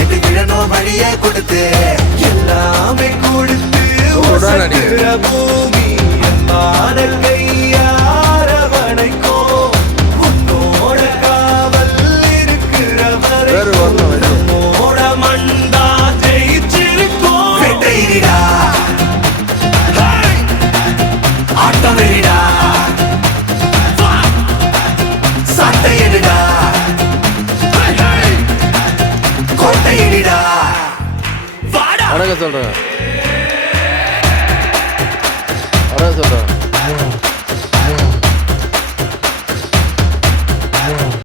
எட்டு கிழனோ வழியே கொடுத்து எல்லாமே கொடுத்து பூமி என்மான கையாரவணைக்கோ உன்னோட காவல் இருக்கிறவரை நம்மோட மண்டா ஜெயிச்சிருக்கோம். வெட்டையிடா ஆட்டம் வெறிடா சட்டையிடா கோட்டையிடா வாடா சொல்றேன்.